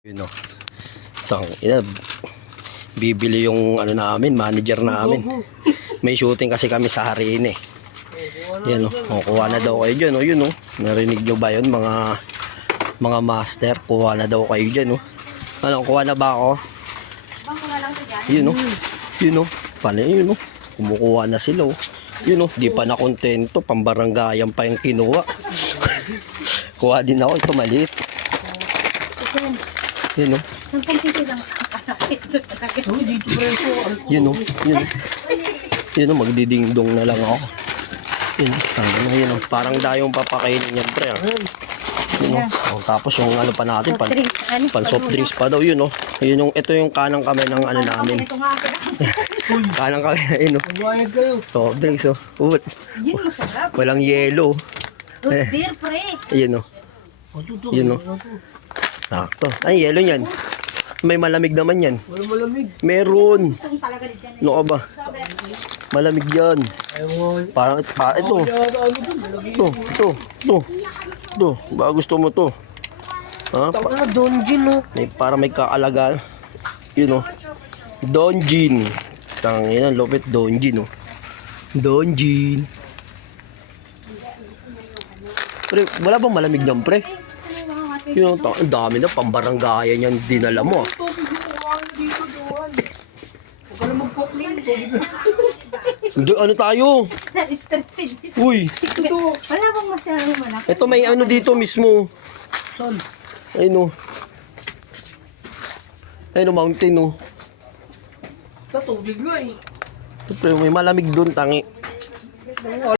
Yun o. Bibili yung ano namin, manager namin. May shooting kasi kami sa Harin eh. Yan o. Kuha na daw kayo dyan o. Yun o. Narinig nyo ba yun mga master? Kuha na daw kayo dyan o. Ano, kuha na ba ako? Yun o. Yun o. Paano yun o. Kumukuha na sila o. Yun o. Di pa na kontento. Pambaranggayan pa yung kinuha. Kuha din ako. Ito maliit. Yun o. Yun o. Yun o. Yun o. Magdidingdong na lang ako. Yun o. Yun o. Parang dayong papakainin yan pre. Yun o. Tapos yung ano pa natin. Pan soft drinks pa daw. Yun o. Yun yung, ito yung kanang kami ng ano namin. Kanang kami. Yun o. Soft drinks o. Walang yelo. Yun o. Yun o. Sakto. Ay, yelo yan. May malamig naman yan. Meron. Ano ka ba? Malamig yan. Parang ito. Ito. Baka gusto mo to. Ha? Para may kaalaga. Yun o. Donjin. Tangina, lupit Donjin o. Donjin. Pre, wala bang malamig yan pre? Yun, ang dami na pambaranggayan yan dinala mo. Ano tayo? Uy. Wala bang masyadong malaki? Ito may ano dito mismo. Ayun o. Ayun o, mountain o. Sa tubig mo eh. May malamig doon, tangi.